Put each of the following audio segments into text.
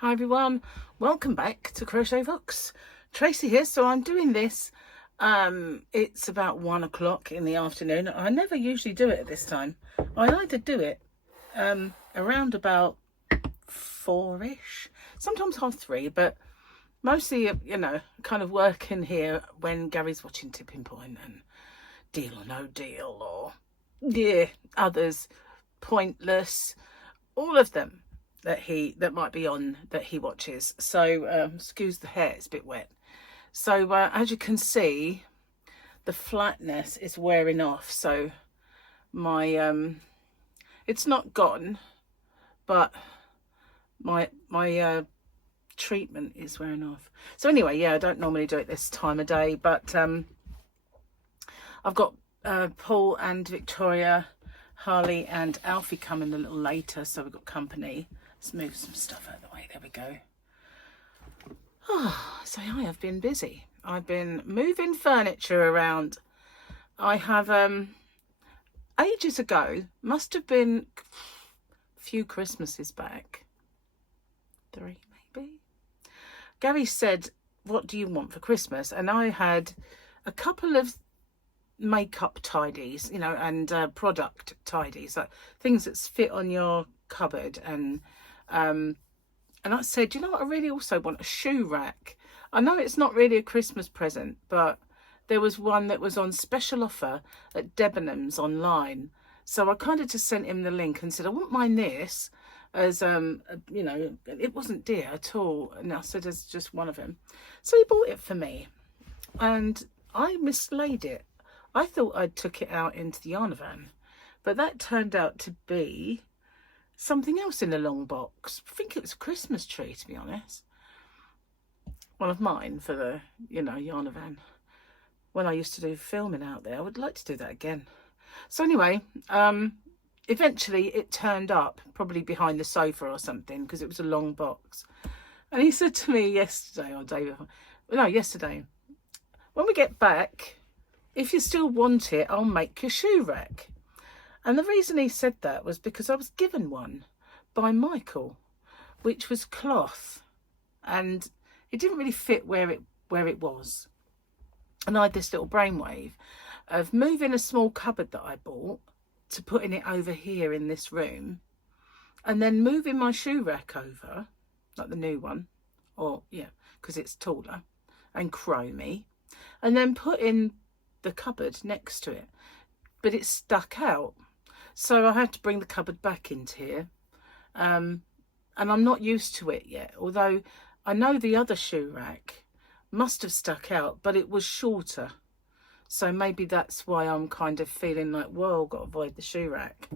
Hi everyone, welcome back to Crochet Rocks. Tracy here. So I'm doing this, it's about 1 o'clock in the afternoon. I never usually do it at this time. I either do it around about 4ish, sometimes 3:30, but mostly, kind of working here when Gary's watching Tipping Point and Deal or No Deal, or others, Pointless, all of them that might be on that he watches. So excuse the hair, it's a bit wet. So as you can see, the flatness is wearing off. So my it's not gone, but my treatment is wearing off. So anyway, yeah, I don't normally do it this time of day, but I've got Paul and Victoria, Harley and Alfie coming a little later, so we've got company. Let's move some stuff out of the way. There we go. Oh, so I have been busy. I've been moving furniture around. I have ages ago, must have been a few Christmases back, 3 maybe, Gary said, what do you want for Christmas? And I had a couple of makeup tidies, and product tidies, like things that fit on your cupboard, and I said, you know what, I really also want a shoe rack. I know it's not really a Christmas present, but there was one that was on special offer at Debenhams online, so I kind of just sent him the link and said, I wouldn't mind this, as it wasn't dear at all, and I said there's just one of them. So he bought it for me, and I mislaid it. I thought I took it out into the yarn van, but that turned out to be something else in a long box. I think it was a Christmas tree, to be honest. One of mine for the, yarn van. When I used to do filming out there, I would like to do that again. So anyway, eventually it turned up, probably behind the sofa or something, because it was a long box. And he said to me yesterday, when we get back, if you still want it, I'll make your shoe rack. And the reason he said that was because I was given one by Michael, which was cloth, and it didn't really fit where it was. And I had this little brainwave of moving a small cupboard that I bought to putting it over here in this room, and then moving my shoe rack over, like the new one, because it's taller and chromy, and then putting the cupboard next to it, but it stuck out. So I had to bring the cupboard back into here, and I'm not used to it yet, although I know the other shoe rack must have stuck out, but it was shorter, so maybe that's why I'm kind of feeling like, whoa, got to avoid the shoe rack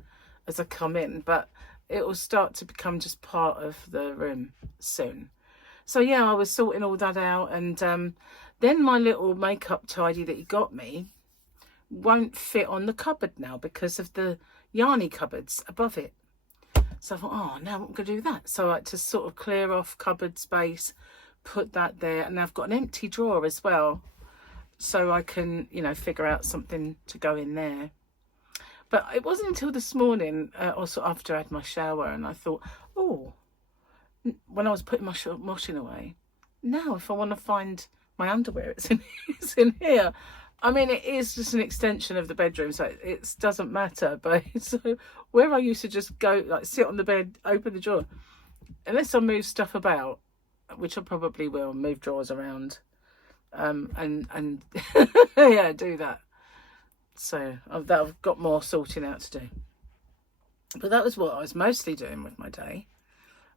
as I come in, but it will start to become just part of the room soon. So yeah, I was sorting all that out, and then my little makeup tidy that he got me won't fit on the cupboard now because of the yarny cupboards above it. So I thought, oh, now what am I going to do that? So I had to sort of clear off cupboard space, put that there, and I've got an empty drawer as well, so I can, figure out something to go in there. But it wasn't until this morning, also after I had my shower, and I thought, oh, when I was putting my washing away, now if I want to find my underwear, it's in here. I mean, it is just an extension of the bedroom, so it doesn't matter. But so where I used to just go, like, sit on the bed, open the drawer, unless I move stuff about, which I probably will, move drawers around, and yeah, do that. So I've got more sorting out to do. But that was what I was mostly doing with my day.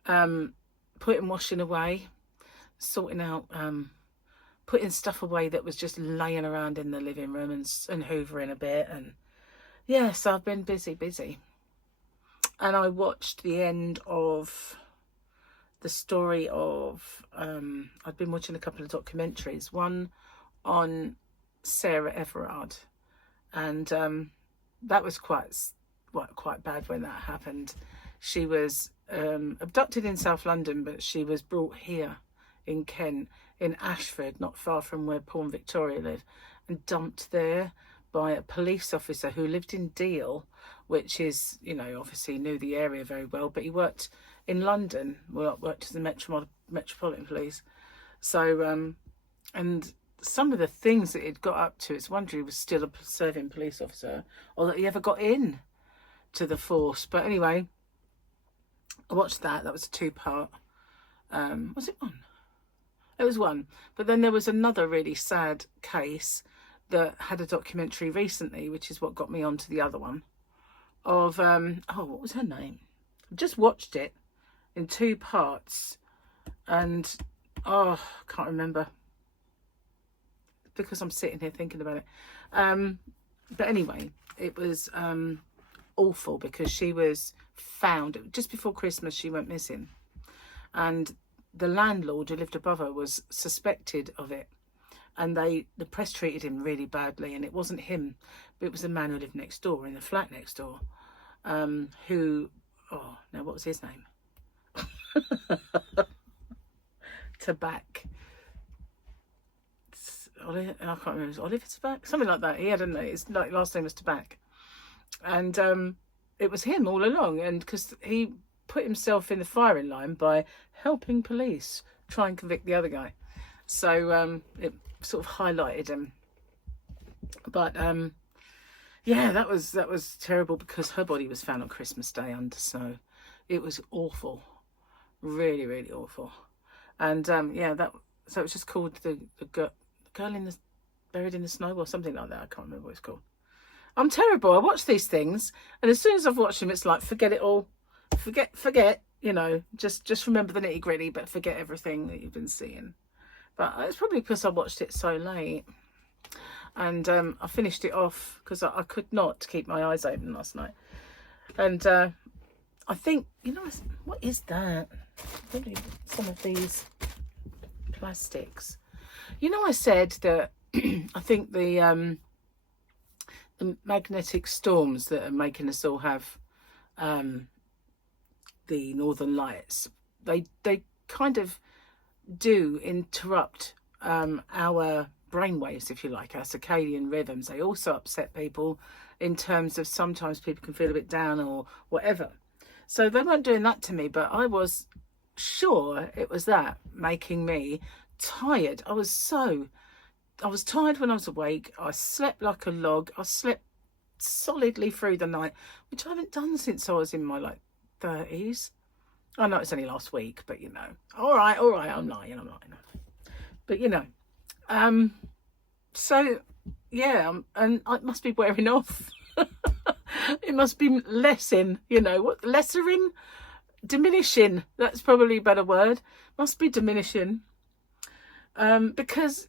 Putting washing away, sorting out, putting stuff away that was just laying around in the living room, and hoovering a bit, and yeah, so I've been busy. And I watched the end of the story of, I've been watching a couple of documentaries, one on Sarah Everard, and that was quite bad when that happened. She was abducted in South London, but she was brought here in Kent, in Ashford, not far from where Paul and Victoria live, and dumped there by a police officer who lived in Deal, which is, obviously knew the area very well, but he worked in London. Well, I worked as the Metropolitan Police. So, and some of the things that he'd got up to, it's wonder he was still a serving police officer, or that he ever got in to the force. But anyway, I watched that. That was a 2-part. Was it one? It was one. But then there was another really sad case that had a documentary recently, which is what got me onto the other one, of, what was her name? I just watched it in 2 parts, and, I can't remember, because I'm sitting here thinking about it. But anyway, it was awful, because she was found just before Christmas. She went missing, and the landlord who lived above her was suspected of it, and the press treated him really badly. And it wasn't him, but it was the man who lived next door, in the flat next door, who, what was his name? Tabac. I can't remember. Was Oliver Tabac? Something like that. He had his last name was Tabac, and it was him all along. And because he put himself in the firing line by helping police try and convict the other guy, so it sort of highlighted him. But yeah, that was terrible, because her body was found on Christmas Day under snow. It was awful, really, really awful. And yeah, so it was just called the girl buried in the snow, or something like that. I can't remember what it's called. I'm terrible. I watch these things, and as soon as I've watched them, it's like, forget it all, forget. You know, just remember the nitty gritty, but forget everything that you've been seeing. But it's probably because I watched it so late, and I finished it off because I could not keep my eyes open last night. And I think, what is that? Probably some of these plastics. I said that I think the magnetic storms that are making us all have the northern lights, they kind of do interrupt our brainwaves, if you like, our circadian rhythms. They also upset people in terms of sometimes people can feel a bit down or whatever. So they weren't doing that to me, but I was sure it was that making me tired. I was tired when I was awake. I slept like a log. I slept solidly through the night, which I haven't done since I was in my 30s. I know it's only last week, but all right, I'm lying. But so yeah, and it must be wearing off. It must be lessing, lessering, diminishing. That's probably a better word. Must be diminishing. Because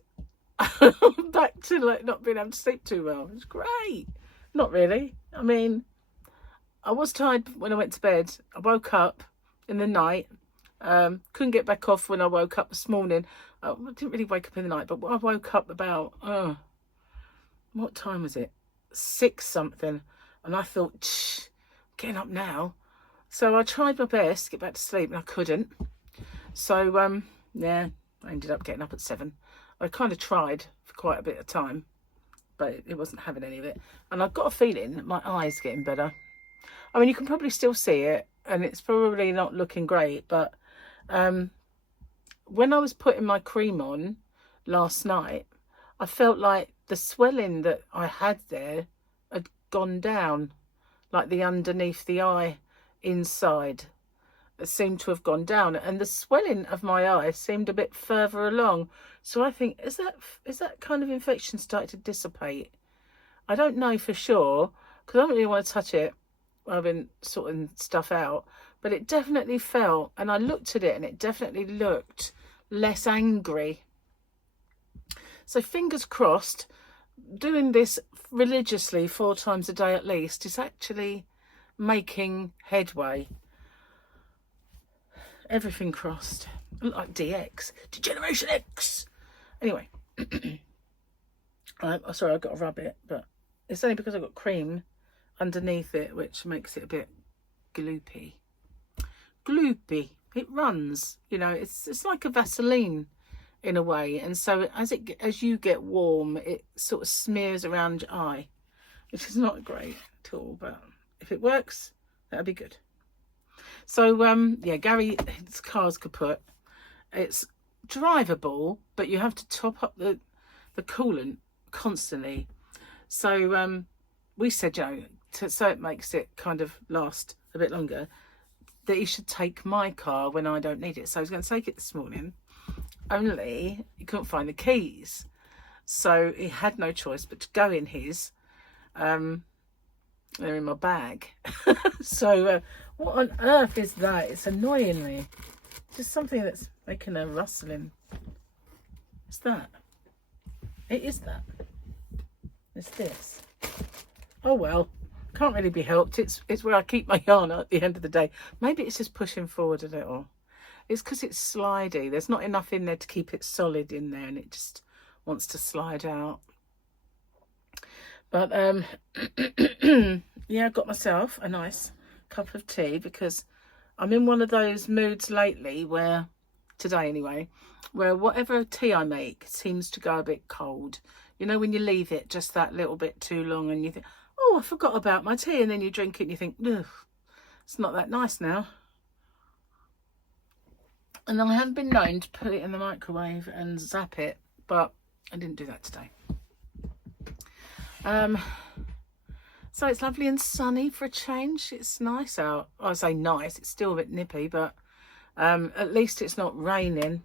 I'm back to not being able to sleep too well. It's great. Not really. I mean, I was tired when I went to bed. I woke up in the night. Couldn't get back off when I woke up this morning. I didn't really wake up in the night, but I woke up about, what time was it? 6 something. And I thought, getting up now. So I tried my best to get back to sleep, and I couldn't. So, yeah, I ended up getting up at 7. I kind of tried for quite a bit of time, but it wasn't having any of it. And I've got a feeling that my eye's getting better. I mean, you can probably still see it, and it's probably not looking great, but when I was putting my cream on last night, I felt like the swelling that I had there had gone down, like the underneath the eye inside seemed to have gone down, and the swelling of my eye seemed a bit further along. So I think, is that kind of infection starting to dissipate? I don't know for sure, because I don't really want to touch it. I've been sorting stuff out, but it definitely felt, and I looked at it, and it definitely looked less angry. So fingers crossed, doing this religiously 4 times a day at least is actually making headway. Everything crossed. I look like DX. Degeneration X. Anyway. Sorry, I've got to rub it, but it's only because I've got cream underneath it, which makes it a bit gloopy. Gloopy. It runs, it's like a Vaseline in a way, and so as you get warm, it sort of smears around your eye, which is not great at all, but if it works, that'd be good. So, yeah, Gary, his car's kaput. It's drivable, but you have to top up the coolant constantly. So we said, you know, so it makes it kind of last a bit longer, that he should take my car when I don't need it. So I was going to take it this morning, only he couldn't find the keys. So he had no choice but to go in his. They're in my bag. So what on earth is that? It's annoying me. Just something that's making a rustling. What's that? It is that. It's this. Oh well, can't really be helped. It's where I keep my yarn at the end of the day. Maybe it's just pushing forward a little. It's because it's slidey. There's not enough in there to keep it solid in there, and it just wants to slide out. But yeah, I got myself a nice cup of tea because I'm in one of those moods lately where, today anyway, where whatever tea I make seems to go a bit cold. You know, when you leave it just that little bit too long and you think, oh, I forgot about my tea, and then you drink it and you think, ugh, it's not that nice now. And I have been known to put it in the microwave and zap it, but I didn't do that today. So it's lovely and sunny for a change. It's nice out. I say nice, it's still a bit nippy, but at least it's not raining.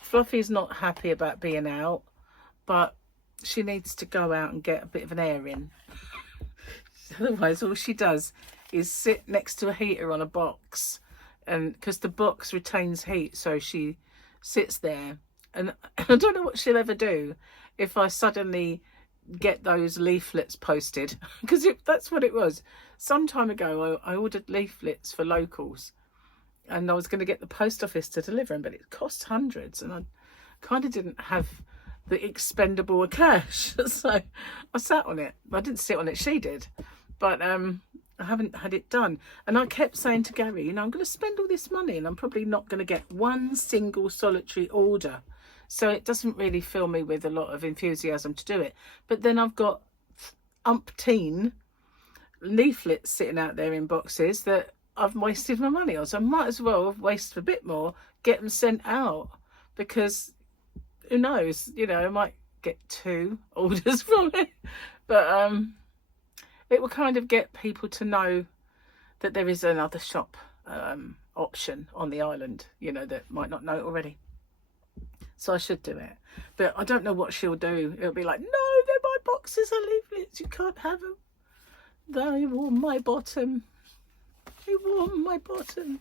Fluffy's not happy about being out, but she needs to go out and get a bit of an air in. Otherwise, all she does is sit next to a heater on a box, and because the box retains heat, so she sits there. And I don't know what she'll ever do if I suddenly get those leaflets posted, because that's what it was. Some time ago, I ordered leaflets for locals, and I was going to get the post office to deliver them, but it cost hundreds, and I kind of didn't have the expendable cash, so I sat on it. I didn't sit on it, she did, but I haven't had it done. And I kept saying to Gary, you know, I'm going to spend all this money and I'm probably not going to get one single solitary order, so it doesn't really fill me with a lot of enthusiasm to do it. But then I've got umpteen leaflets sitting out there in boxes that I've wasted my money on, so I might as well waste a bit more, get them sent out, because who knows, you know, I might get 2 orders from it. But it will kind of get people to know that there is another shop option on the island, you know, that might not know it already. So I should do it. But I don't know what she'll do. It'll be like, no, they're my boxes of leaflets. You can't have them. They warm my bottom. They warm my bottom.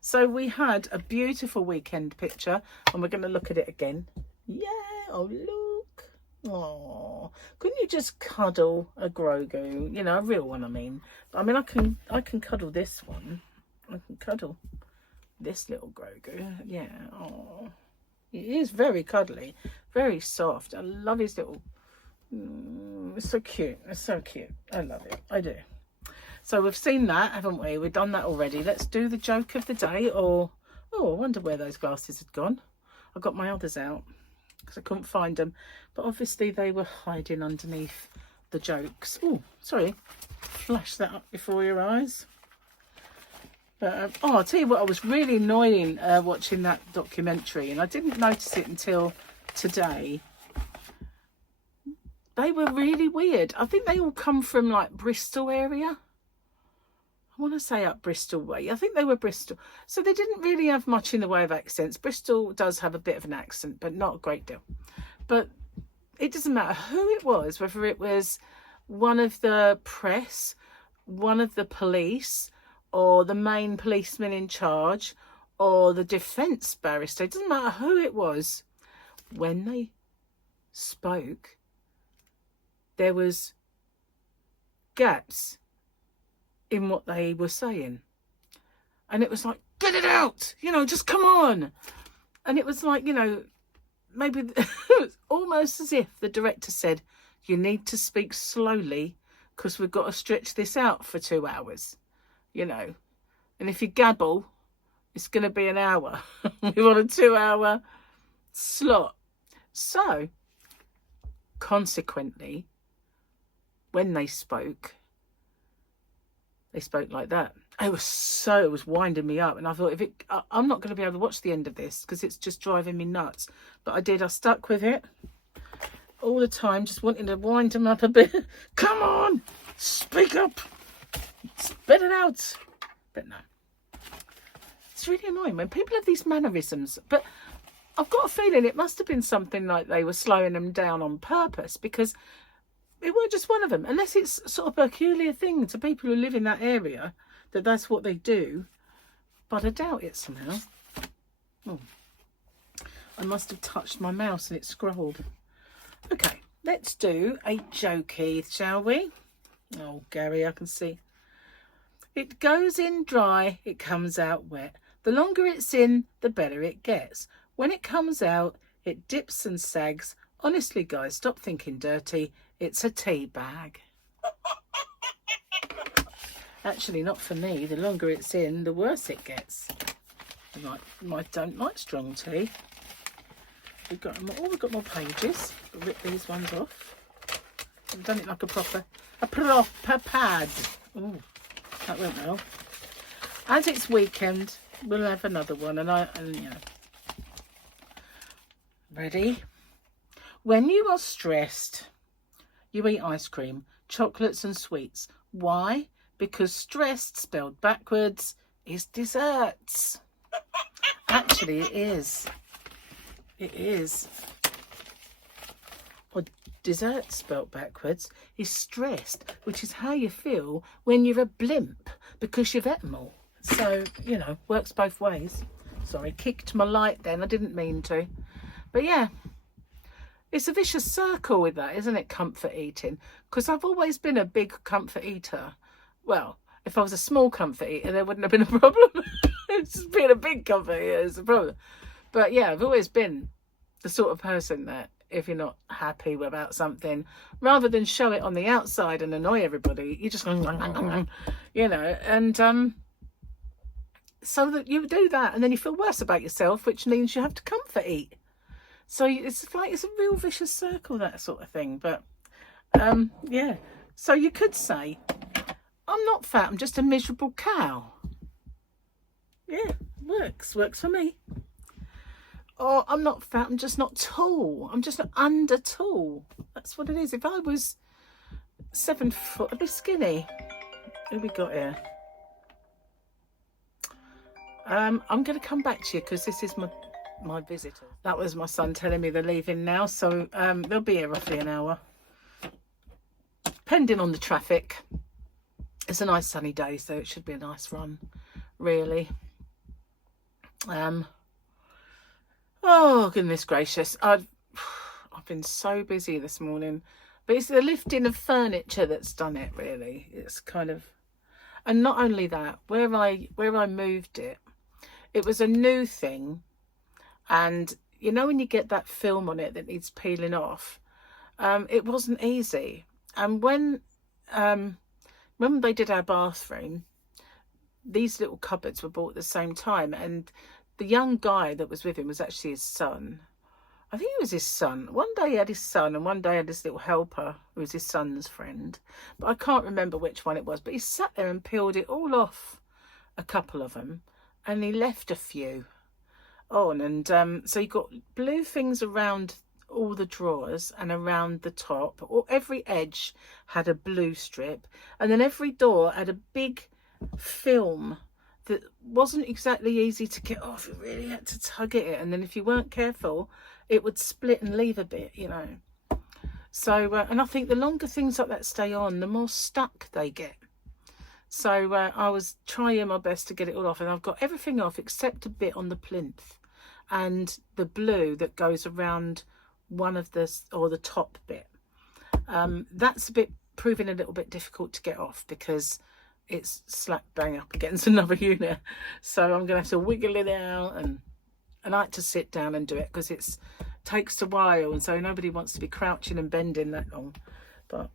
So we had a beautiful weekend picture, and we're going to look at it again. Yeah, oh look. Oh, couldn't you just cuddle a Grogu? You know, a real one, I mean. I mean, I can cuddle this one. I can cuddle this little Grogu. Yeah, oh. He is very cuddly, very soft. I love his little... it's so cute. It's so cute. I love it. I do. So we've seen that, haven't we? We've done that already. Let's do the joke of the day. Or, oh, I wonder where those glasses had gone. I got my others out because I couldn't find them. But obviously they were hiding underneath the jokes. Oh, sorry. Flash that up before your eyes. But, oh, I'll tell you what, I was really annoying watching that documentary, and I didn't notice it until today. They were really weird. I think they all come from, like, Bristol area. I want to say up Bristol way. I think they were Bristol. So they didn't really have much in the way of accents. Bristol does have a bit of an accent, but not a great deal. But it doesn't matter who it was, whether it was one of the press, one of the police, or the main policeman in charge, or the defence barrister. It doesn't matter who it was. When they spoke, there was gaps in what they were saying. And it was like, get it out! You know, just come on! And it was like, you know, maybe it was almost as if the director said, you need to speak slowly because we've got to stretch this out for 2 hours. You know, and if you gabble, it's going to be an hour. We want a 2-hour slot. So, consequently, when they spoke like that. It was winding me up, and I thought, I'm not going to be able to watch the end of this because it's just driving me nuts. But I did. I stuck with it all the time, just wanting to wind him up a bit. Come on, speak up, spit it out. But no, it's really annoying when people have these mannerisms. But I've got a feeling it must have been something like they were slowing them down on purpose, because it weren't just one of them, unless it's sort of a peculiar thing to people who live in that area, that's what they do. But I doubt it somehow. Oh, I must have touched my mouse and it scrolled. Okay, let's do a jokey, shall we? Oh, Gary, I can see. It goes in dry, it comes out wet. The longer it's in, the better it gets. When it comes out, it dips and sags. Honestly, guys, stop thinking dirty. It's a tea bag. Actually, not for me. The longer it's in, the worse it gets. I don't like strong tea. We've got more pages. We'll rip these ones off. I've done it like a proper pad. Ooh, that went well. As it's weekend, we'll have another one, and you know. Ready? When you are stressed, you eat ice cream, chocolates and sweets. Why? Because stressed, spelled backwards, is desserts. Actually, it is. It is. Or dessert, spelled backwards, is stressed, which is how you feel when you're a blimp, because you've eaten them all. So, you know, works both ways. Sorry, kicked my light then. I didn't mean to. But yeah, it's a vicious circle with that, isn't it, comfort eating? Because I've always been a big comfort eater. Well, if I was a small comfort eater, there wouldn't have been a problem. It's just being a big comfort eater is the problem. But yeah, I've always been the sort of person that if you're not happy about something, rather than show it on the outside and annoy everybody, you just go, you know, and so that you do that, and then you feel worse about yourself, which means you have to comfort eat. So it's like, it's a real vicious circle, that sort of thing. But yeah, so you could say, I'm not fat, I'm just a miserable cow. Yeah, works for me. Or I'm not fat, I'm just not tall, I'm just under tall. That's what it is. If I was 7 foot, I'd be skinny. Who we got here? I'm going to come back to you because this is my visitor. That was my son telling me they're leaving now, so they'll be here roughly an hour, depending on the traffic. It's a nice sunny day, so it should be a nice run, really. Oh goodness gracious, I've been so busy this morning, but it's the lifting of furniture that's done it, really. It's kind of, and not only that, where I moved it, it was a new thing. And you know when you get that film on it that needs peeling off, it wasn't easy. And when they did our bathroom, these little cupboards were bought at the same time, and the young guy that was with him was actually his son. I think it was his son. One day he had his son, and one day he had this little helper who was his son's friend. But I can't remember which one it was. But he sat there and peeled it all off, a couple of them, and he left a few on. And so you got blue things around all the drawers and around the top, or every edge had a blue strip, and then every door had a big film that wasn't exactly easy to get off. You really had to tug at it, and then if you weren't careful, it would split and leave a bit, you know. So and I think the longer things like that stay on, the more stuck they get. So I was trying my best to get it all off, and I've got everything off except a bit on the plinth and the blue that goes around one of the, or the top bit. That's proving a little bit difficult to get off because it's slap bang up against another unit. So I'm gonna have to wiggle it out, and I like to sit down and do it because it takes a while, and so nobody wants to be crouching and bending that long. But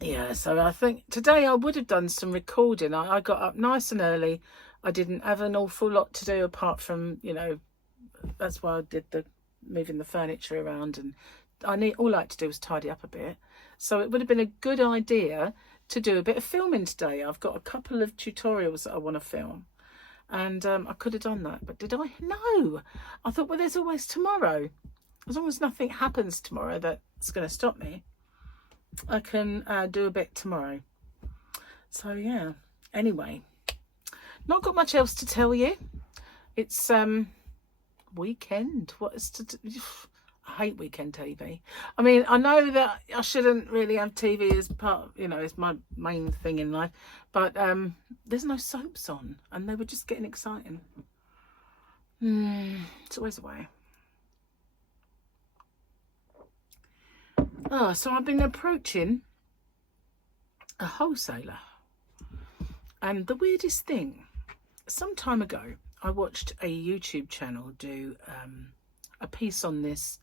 yeah, so I think today I would have done some recording. I got up nice and early. I didn't have an awful lot to do apart from, you know, that's why I did the moving the furniture around, and all I had to do was tidy up a bit. So it would have been a good idea to do a bit of filming today. I've got a couple of tutorials that I want to film, and I could have done that, but did I? No. I thought, well, there's always tomorrow. As long as nothing happens tomorrow that's going to stop me, I can do a bit tomorrow. So yeah, anyway, not got much else to tell you. It's weekend. What is to do? I hate weekend TV. I mean, I know that I shouldn't really have TV as part, you know, as my main thing in life, but there's no soaps on, and they were just getting exciting. It's always the way. Oh, so I've been approaching a wholesaler, and the weirdest thing, some time ago, I watched a YouTube channel do a piece on this.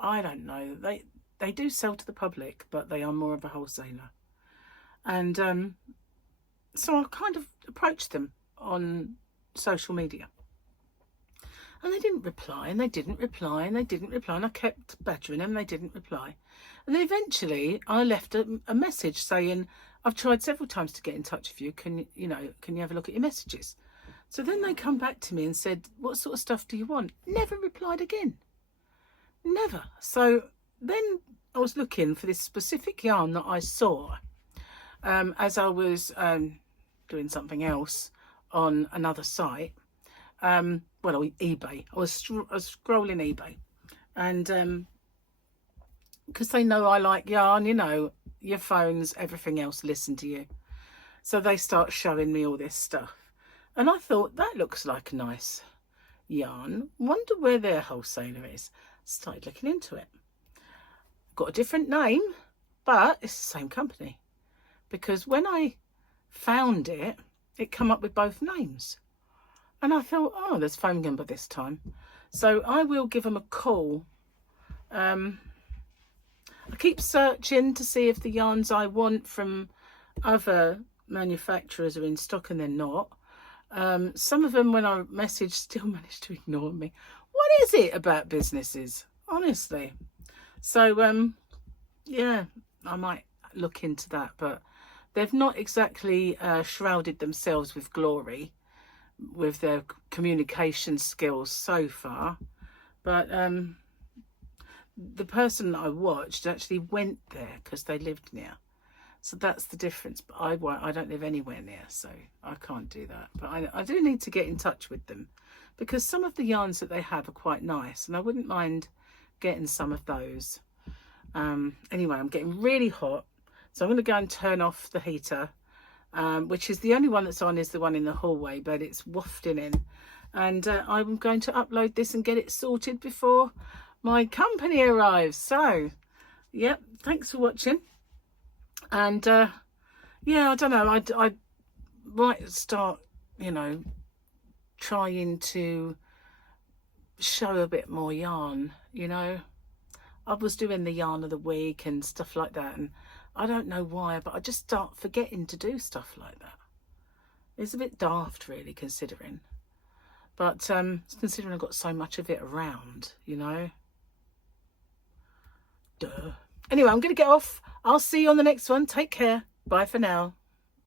I don't know. They do sell to the public, but they are more of a wholesaler. And so I kind of approached them on social media. And they didn't reply, and they didn't reply, and they didn't reply. And I kept badgering them, and they didn't reply. And then eventually I left a message saying, I've tried several times to get in touch with you. Can you have a look at your messages? So then they come back to me and said, what sort of stuff do you want? Never replied again. Never. So then I was looking for this specific yarn that I saw as I was doing something else on another site. Well, eBay. I was scrolling eBay, and because they know I like yarn, you know, your phones, everything else listen to you. So they start showing me all this stuff. And I thought, that looks like a nice yarn. Wonder where their wholesaler is. Started looking into it. Got a different name, but it's the same company. Because when I found it, it came up with both names. And I thought, oh, there's phone number this time. So I will give them a call. I keep searching to see if the yarns I want from other manufacturers are in stock, and they're not. Some of them, when I message, still manage to ignore me. What is it about businesses, honestly? So yeah, I might look into that, but they've not exactly shrouded themselves with glory with their communication skills so far. But the person that I watched actually went there because they lived near. So that's the difference. But I don't live anywhere near, so I can't do that. But I do need to get in touch with them, because some of the yarns that they have are quite nice, and I wouldn't mind getting some of those. Anyway, I'm getting really hot, so I'm going to go and turn off the heater, which is the only one that's on, is the one in the hallway, but it's wafting in. And I'm going to upload this and get it sorted before my company arrives. So, yep, thanks for watching. And yeah, I don't know, I might start, you know, trying to show a bit more yarn, you know. I was doing the yarn of the week and stuff like that, and I don't know why, but I just start forgetting to do stuff like that. It's a bit daft, really, considering. But considering I've got so much of it around, you know. Duh. Anyway, I'm going to get off. I'll see you on the next one. Take care. Bye for now.